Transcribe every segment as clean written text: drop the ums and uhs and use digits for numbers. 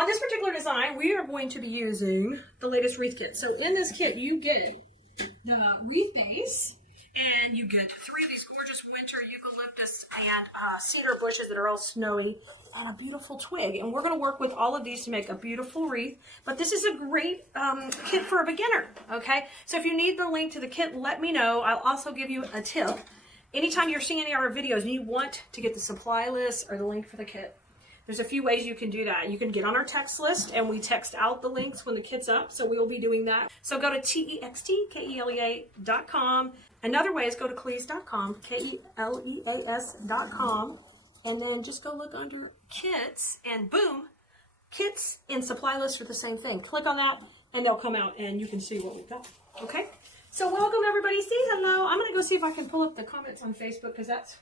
On this particular design, we are going to be using the latest wreath kit. So in this kit, you get the wreath base, and you get 3 of these gorgeous winter eucalyptus and cedar bushes that are all snowy, and a beautiful twig. And we're going to work with all of these to make a beautiful wreath. But this is a great kit for a beginner, okay? So if you need the link to the kit, let me know. I'll also give you a tip. Anytime you're seeing any of our videos and you want to get the supply list or the link for the kit, there's a few ways you can do that. You can get on our text list, and we text out the links when the kit's up, so we will be doing that. So go to textkelea.com. Another way is go to Keleas.com, Keleas.com, and then just go look under kits, and boom, kits and supply list are the same thing. Click on that, and they'll come out, and you can see what we've got, okay? So welcome, everybody. Say hello. I'm going to go see if I can pull up the comments on Facebook, because that's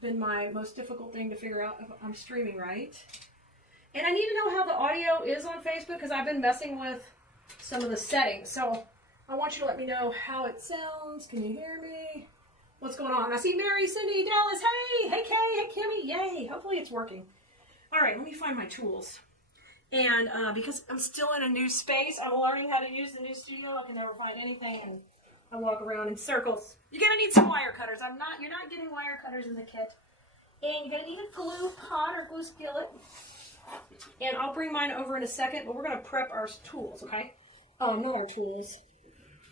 been my most difficult thing to figure out if I'm streaming right. And I need to know how the audio is on Facebook, because I've been messing with some of the settings. So I want you to let me know how it sounds. Can you hear me? What's going on? I see Mary, Cindy, Dallas. Hey, hey Kay, hey Kimmy. Yay. Hopefully it's working. All right, let me find my tools. And because I'm still in a new space, I'm learning how to use the new studio. I can never find anything, and I walk around in circles. You're gonna need some wire cutters. You're not getting wire cutters in the kit. And you're gonna need a glue pot or glue skillet. And I'll bring mine over in a second, but we're gonna prep our tools, okay? Oh, not our tools.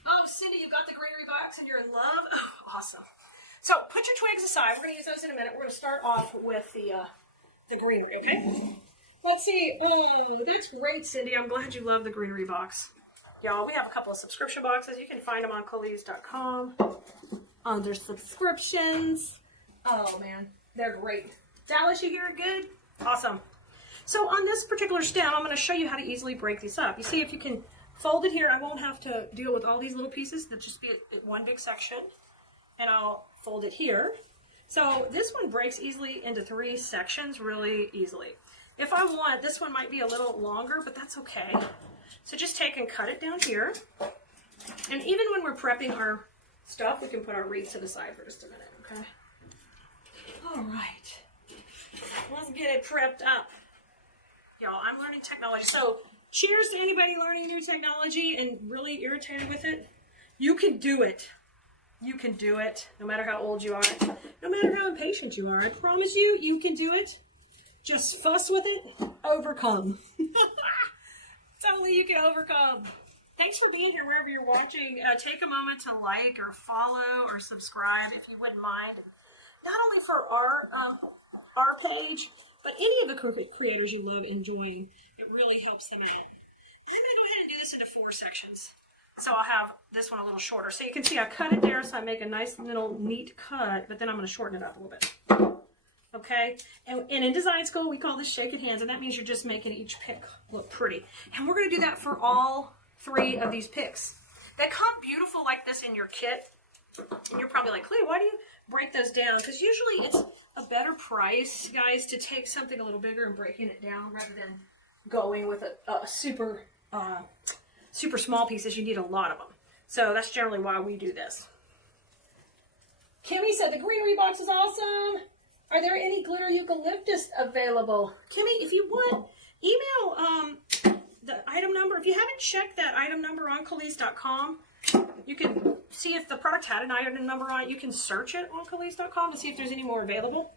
Oh, Cindy, you got the greenery box and you're in love? Oh, awesome. So put your twigs aside. We're gonna use those in a minute. We're gonna start off with the greenery, okay? Let's see. Oh, that's great, Cindy. I'm glad you love the greenery box. Y'all, we have a couple of subscription boxes. You can find them on Keleas.com under subscriptions. Oh, man. They're great. Dallas, you hear it good? Awesome. So on this particular stem, I'm going to show you how to easily break these up. You see, if you can fold it here, I won't have to deal with all these little pieces. They'll just be one big section. And I'll fold it here. So this one breaks easily into 3 sections really easily. If I want, this one might be a little longer, but that's okay. So just take and cut it down here. And even when we're prepping our stuff, we can put our wreath to the side for just a minute, okay? All right. Let's get it prepped up. Y'all, I'm learning technology. So cheers to anybody learning new technology and really irritated with it. You can do it. You can do it, no matter how old you are, no matter how impatient you are. I promise you, you can do it. Just fuss with it, overcome. Totally, you can overcome. Thanks for being here wherever you're watching. Take a moment to like or follow or subscribe if you wouldn't mind. Not only for our page, but any of the creators you love enjoying. It really helps them out. I'm going to go ahead and do this into 4 sections. So I'll have this one a little shorter. So you can see I cut it there so I make a nice little neat cut, but then I'm going to shorten it up a little bit. Okay, and in design school, we call this shaking hands, and that means you're just making each pick look pretty. And we're going to do that for all 3 of these picks. They come beautiful like this in your kit. And you're probably like, Clea, why do you break those down? Because usually it's a better price, guys, to take something a little bigger and breaking it down rather than going with a super small pieces. You need a lot of them. So that's generally why we do this. Kimmy said the greenery box is awesome. Are there any glitter eucalyptus available? Kimmy, if you want, email the item number. If you haven't checked that item number on Keleas.com, you can see if the product had an item number on it. You can search it on Keleas.com to see if there's any more available.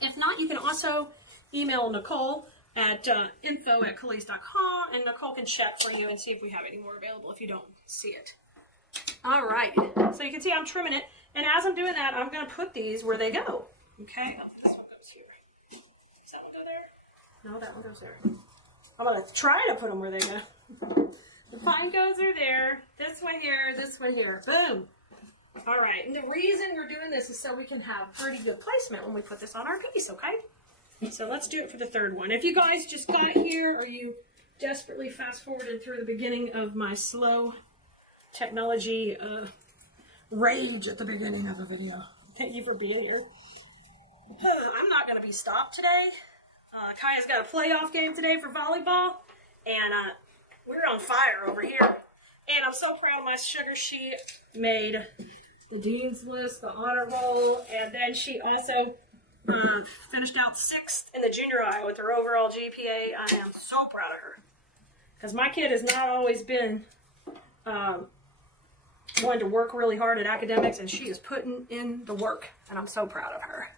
If not, you can also email Nicole at info@Keleas.com, and Nicole can check for you and see if we have any more available if you don't see it. All right. So you can see I'm trimming it. And as I'm doing that, I'm going to put these where they go. Okay, this one goes here. Does that one go there? No, that one goes there. I'm going to try to put them where they go. The pine cones are there. This one here, this one here. Boom. All right, and the reason we're doing this is so we can have pretty good placement when we put this on our piece, okay? So let's do it for the 3rd one. If you guys just got here or you desperately fast-forwarded through the beginning of my slow technology rage at the beginning of a video, thank you for being here. I'm not going to be stopped today. Kaya's got a playoff game today for volleyball, and we're on fire over here. And I'm so proud of my sugar. She made the dean's list, the honor roll, and then she also finished out 6th in the junior high with her overall GPA. I am so proud of her. Because my kid has not always been wanting to work really hard at academics, and she is putting in the work, and I'm so proud of her.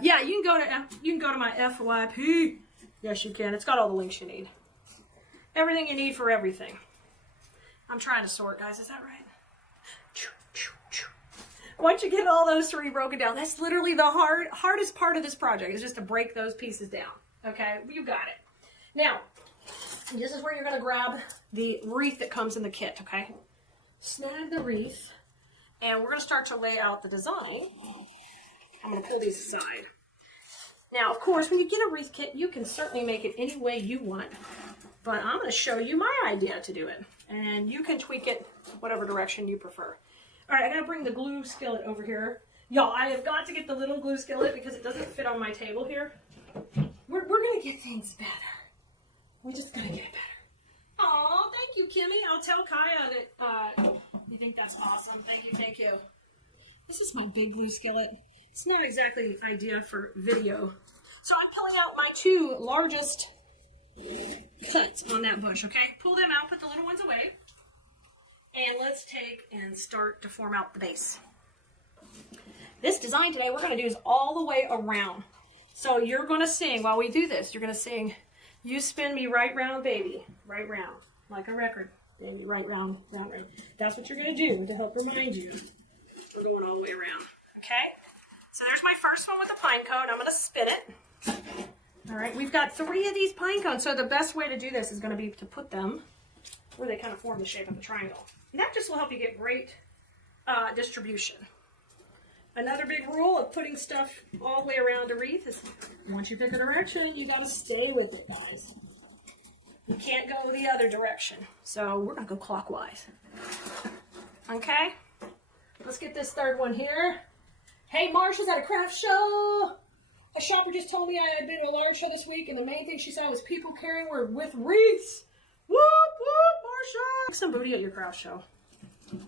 Yeah, you can go to my FYP. Yes, you can. It's got all the links you need. Everything you need for everything. I'm trying to sort, guys. Is that right? Once you get all those 3 broken down, that's literally the hardest part of this project, is just to break those pieces down. Okay, you got it. Now, this is where you're going to grab the wreath that comes in the kit, okay? Snag the wreath, and we're going to start to lay out the design. I'm going to pull these aside. Now, of course, when you get a wreath kit, you can certainly make it any way you want, but I'm going to show you my idea to do it, and you can tweak it whatever direction you prefer. All right, I gotta bring the glue skillet over here. Y'all, I have got to get the little glue skillet because it doesn't fit on my table here. We're gonna get things better. We're just gonna get it better. Aw, thank you, Kimmy. I'll tell Kaya that you think that's awesome. Thank you, thank you. This is my big glue skillet. It's not exactly an idea for video. So I'm pulling out my 2 largest cuts on that bush, okay? Pull them out, put the little ones away. And let's take and start to form out the base. This design today we're going to do is all the way around. So you're going to sing, while we do this, you're going to sing, "You spin me right round, baby, right round," like a record. Then you right round, round, round. That's what you're going to do to help remind you. We're going all the way around. Okay? So there's my first one with the pine cone. I'm going to spin it. All right, we've got 3 of these pine cones. So the best way to do this is going to be to put them where they kind of form the shape of a triangle. And that just will help you get great distribution. Another big rule of putting stuff all the way around a wreath is once you pick a direction, you got to stay with it, guys. You can't go the other direction. So we're going to go clockwise. Okay? Let's get this 3rd one here. Hey, Marsha's at a craft show. A shopper just told me I had been to a large show this week, and the main thing she said was people carrying with wreaths. Whoop, whoop, Marsha! Make some booty at your craft show.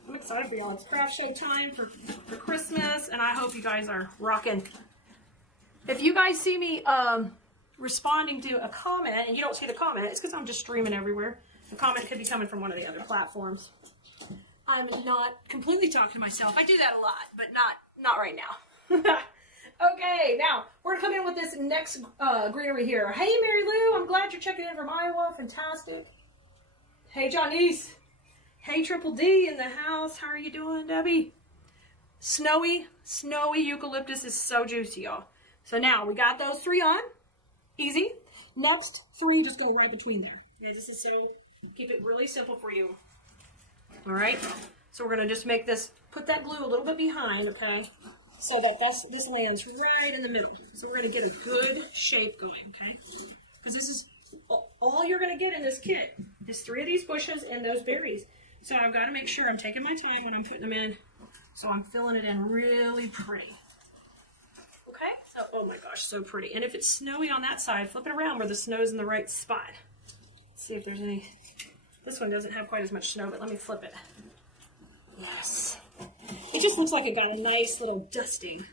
I'm excited for y'all. It's craft show time for Christmas, and I hope you guys are rocking. If you guys see me responding to a comment, and you don't see the comment, it's because I'm just streaming everywhere. The comment could be coming from one of the other platforms. I'm not completely talking to myself. I do that a lot, but not right now. Okay, now we're gonna come in with this next greenery here. Hey, Mary Lou, I'm glad you're checking in from Iowa. Fantastic. Hey, Janice. Hey, Triple D in the house. How are you doing, Debbie? Snowy eucalyptus is so juicy, y'all. So now we got those 3 on. Easy. Next 3 just go right between there. Yeah, this is so, keep it really simple for you. All right. So we're gonna just make this, put that glue a little bit behind, okay? So that this lands right in the middle. So we're gonna get a good shape going, okay? Because this is all you're going to get in this kit is 3 of these bushes and those berries. So I've got to make sure I'm taking my time when I'm putting them in. So I'm filling it in really pretty. Okay? So, oh my gosh, so pretty. And if it's snowy on that side, flip it around where the snow's in the right spot. Let's see if there's any. This one doesn't have quite as much snow, but let me flip it. Yes. It just looks like it got a nice little dusting.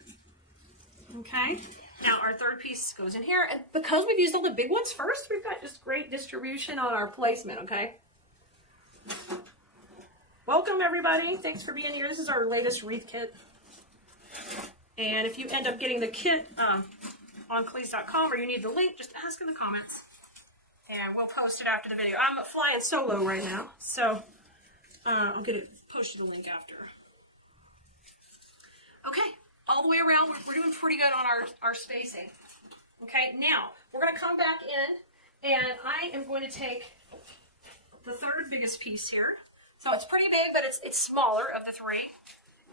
Okay? Now our 3rd piece goes in here, and because we've used all the big ones first, we've got just great distribution on our placement, okay? Welcome everybody, thanks for being here. This is our latest wreath kit. And if you end up getting the kit on Keleas.com or you need the link, just ask in the comments. And we'll post it after the video. I'm flying solo right now, so I'll get it posted the link after. Okay. All the way around, we're doing pretty good on our spacing. Okay, now, we're going to come back in, and I am going to take the 3rd biggest piece here. So it's pretty big, but it's smaller of the 3.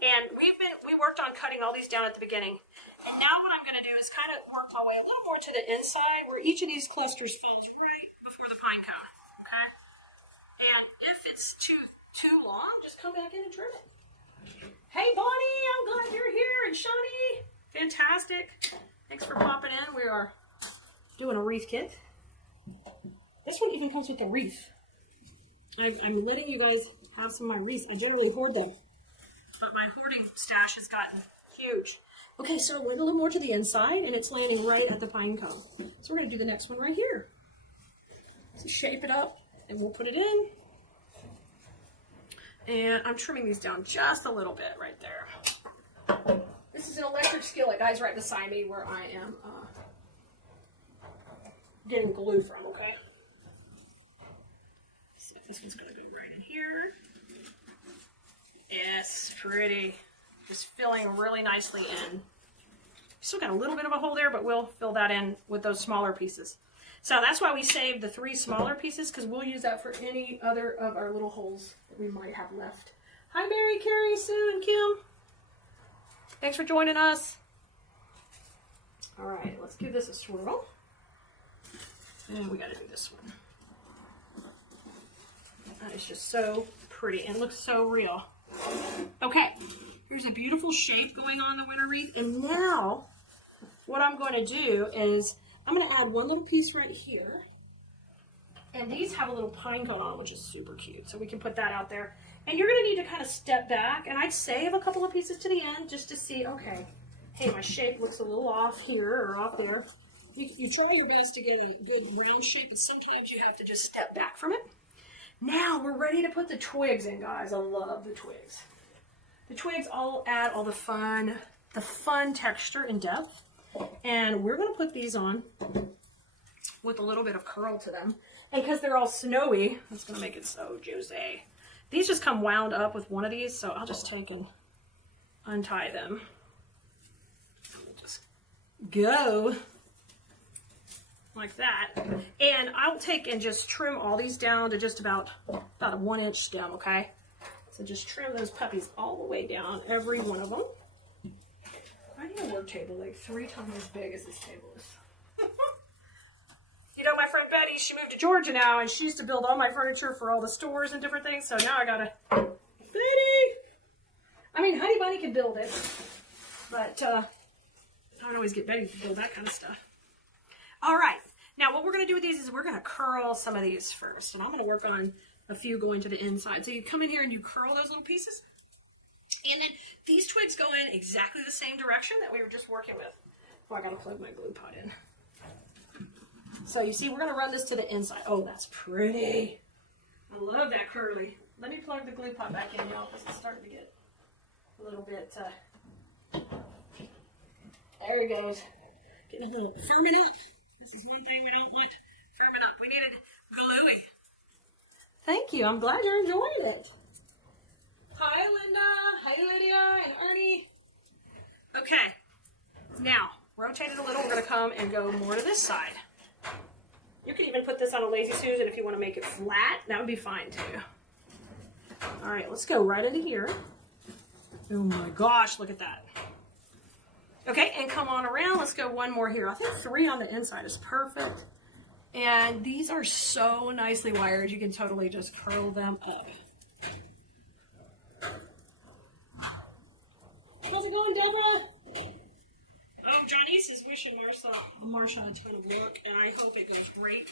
And we worked on cutting all these down at the beginning. And now what I'm going to do is kind of work my way a little more to the inside, where each of these clusters falls right before the pine cone, okay? And if it's too long, just come back in and trim it. Hey, Bonnie, I'm glad you're here, and Shawnee, fantastic. Thanks for popping in. We are doing a wreath kit. This one even comes with a wreath. I'm letting you guys have some of my wreaths. I generally hoard them, but my hoarding stash has gotten huge. Okay, so it went a little more to the inside, and it's landing right at the pine cone. So we're going to do the next one right here. So shape it up, and we'll put it in. And I'm trimming these down just a little bit right there. This is an electric skillet, guys, right beside me where I am getting glue from, okay? So this one's going to go right in here. Yes, pretty. Just filling really nicely in. Still got a little bit of a hole there, but we'll fill that in with those smaller pieces. So that's why we saved the 3 smaller pieces, because we'll use that for any other of our little holes that we might have left. Hi, Mary, Carrie, Sue, and Kim. Thanks for joining us. All right, let's give this a swirl. And we got to do this one. That is just so pretty and looks so real. Okay, here's a beautiful shape going on the winter wreath. And now what I'm going to do is I'm going to add one little piece right here. And these have a little pine cone on, which is super cute. So we can put that out there. And you're going to need to kind of step back. And I'd save a couple of pieces to the end just to see, okay, hey, my shape looks a little off here or off there. You try your best to get a good round shape, and sometimes you have to just step back from it. Now we're ready to put the twigs in, guys. I love the twigs. The twigs all add all the fun texture and depth. And we're going to put these on with a little bit of curl to them. And because they're all snowy, that's going to make it so juicy. These just come wound up with one of these, so I'll just take and untie them. We'll just go like that. And I'll take and just trim all these down to just about a 1-inch stem, okay? So just trim those puppies all the way down, every one of them. I need a work table like 3 times as big as this table is. You know, my friend Betty, she moved to Georgia now, and she used to build all my furniture for all the stores and different things, so now I gotta... Betty! I mean, Honey Bunny can build it, but I don't always get Betty to build that kind of stuff. All right, now what we're gonna do with these is we're gonna curl some of these first, and I'm gonna work on a few going to the inside. So you come in here and you curl those little pieces, and then these twigs go in exactly the same direction that we were just working with. Oh, I gotta plug my glue pot in. So you see, we're gonna run this to the inside. Oh, that's pretty. I love that curly. Let me plug the glue pot back in, y'all, because it's starting to get a little bit, there it goes. Getting a little firming up. This is one thing we don't want firming up. We need it gluey. Thank you. I'm glad you're enjoying it. Hi, Linda. Hi, Lydia and Ernie. Okay. Now, rotate it a little. We're going to come and go more to this side. You can even put this on a Lazy Susan if you want to make it flat. That would be fine, too. All right, let's go right into here. Oh, my gosh. Look at that. Okay, and come on around. Let's go one more here. I think 3 on the inside is perfect. And these are so nicely wired, you can totally just curl them up. How's it going, Deborah? Oh, Janice is wishing Marsha a ton of luck, and I hope it goes great.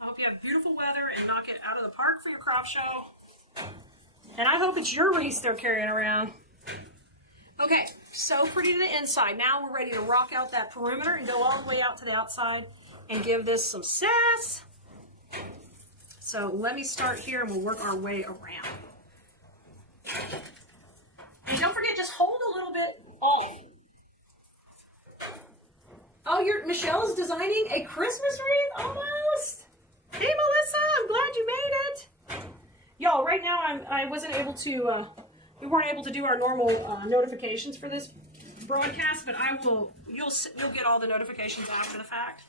I hope you have beautiful weather and knock it out of the park for your crop show. And I hope it's your wreaths they're carrying around. Okay, so pretty to the inside. Now we're ready to rock out that perimeter and go all the way out to the outside and give this some sass. So let me start here and we'll work our way around. And don't forget, just hold a little bit off. Oh, Michelle's designing a Christmas wreath? Almost. Hey, Melissa, I'm glad you made it. Y'all, right now I wasn't able to, we weren't able to do our normal notifications for this broadcast, but you'll get all the notifications after the fact.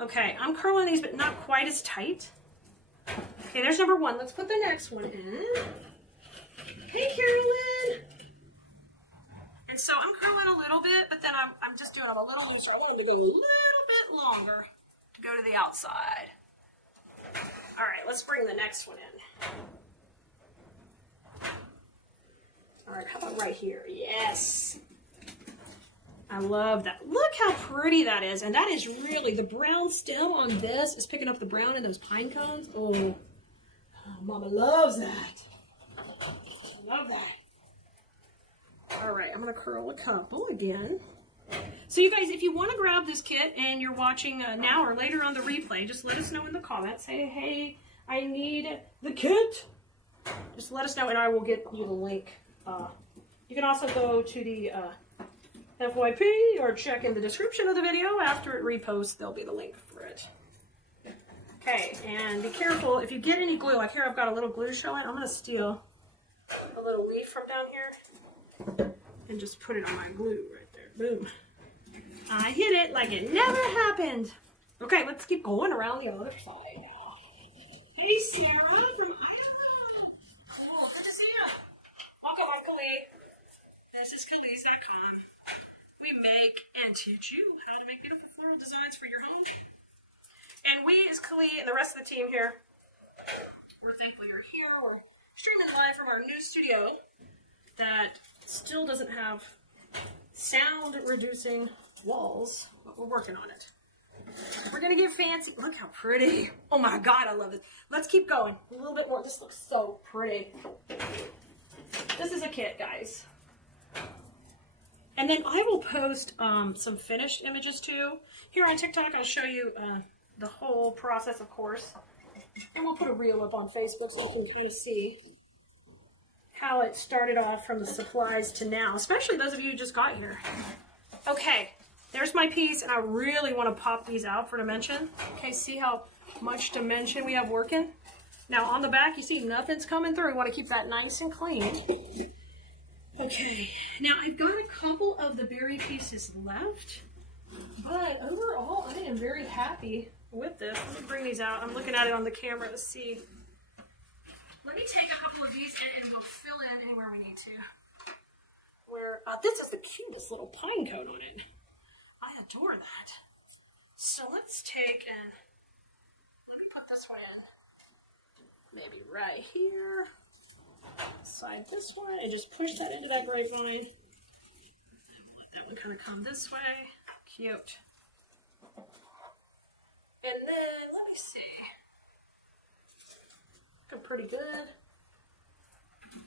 Okay, I'm curling these, but not quite as tight. Okay, there's number 1. Let's put the next one in. Hey, Carolyn. And so I'm curling a little bit, but then I'm just doing them a little looser. I want them to go a little bit longer to go to the outside. All right, let's bring the next one in. All right, how about right here? Yes. I love that. Look how pretty that is. And that is really, the brown stem on this is picking up the brown in those pine cones. Oh, Mama loves that. I love that. All right, I'm going to curl a couple again. So you guys, if you want to grab this kit and you're watching now or later on the replay, just let us know in the comments. Say, hey, I need the kit. Just let us know and I will get you the link. You can also go to the FYP or check in the description of the video. After it reposts, there'll be the link for it. Okay, and be careful if you get any glue. Like here, I've got a little glue showing. I'm going to steal a little leaf from down here and just put it on my glue right there. Boom. I hit it like it never happened. Okay, let's keep going around the other side now. Hey, Sarah. Good to see you. Welcome, I'm Keleas. This is Keleas.com. We make and teach you how to make beautiful floral designs for your home. And we, as Keleas and the rest of the team here, we're thankful you're here. We're streaming live from our new studio that still doesn't have sound reducing walls, but we're working on it. We're gonna get fancy. Look how pretty. Oh my God, I love it. Let's keep going. A little bit more. This looks so pretty. This is a kit, guys. And then I will post some finished images too. Here on TikTok, I'll show you the whole process, of course. And we'll put a reel up on Facebook so you can kind of see how it started off from the supplies to now, especially those of you who just got here. Okay, there's my piece, and I really want to pop these out for dimension. Okay, see how much dimension we have working? Now on the back, you see nothing's coming through. We want to keep that nice and clean. Okay, now I've got a couple of the berry pieces left, but overall I am very happy with this. Let me bring these out. I'm looking at it on the camera to see. Let me take a couple of these and we'll fill in anywhere we need to. This is the cutest little pine cone on it. I adore that. So let's take and let me put this one in. Maybe right here. Slide this one and just push that into that grapevine. And let that one kind of come this way. Cute. And then, let me see. Looking pretty good.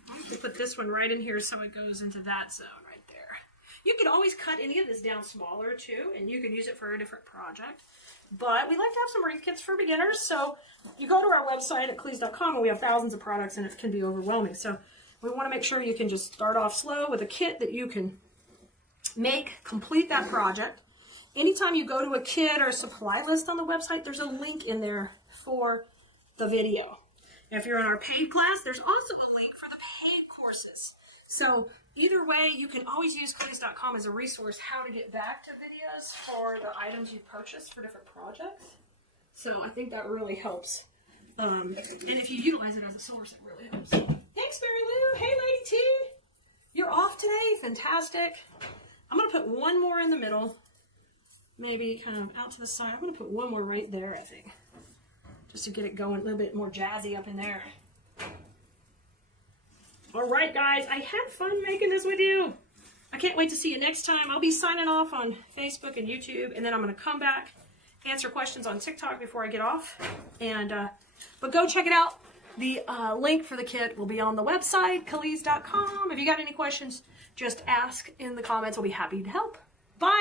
I'm going to put this one right in here so it goes into that zone right there. You can always cut any of this down smaller too, and you can use it for a different project. But we like to have some wreath kits for beginners, so you go to our website at Keleas.com and we have thousands of products and it can be overwhelming. So we want to make sure you can just start off slow with a kit that you can make, complete that project. Anytime you go to a kit or a supply list on the website, there's a link in there for the video. If you're in our paid class, there's also a link for the paid courses. So either way, you can always use Keleas.com as a resource how to get back to videos for the items you purchased for different projects. So I think that really helps. And if you utilize it as a source, it really helps. Thanks, Mary Lou. Hey, Lady T. You're off today. Fantastic. I'm going to put one more in the middle. Maybe kind of out to the side. I'm going to put one more right there, I think. Just to get it going a little bit more jazzy up in there. All right, guys. I had fun making this with you. I can't wait to see you next time. I'll be signing off on Facebook and YouTube, and then I'm going to come back, answer questions on TikTok before I get off. And but go check it out. The link for the kit will be on the website, Keleas.com. If you got any questions, just ask in the comments. We'll be happy to help. Bye.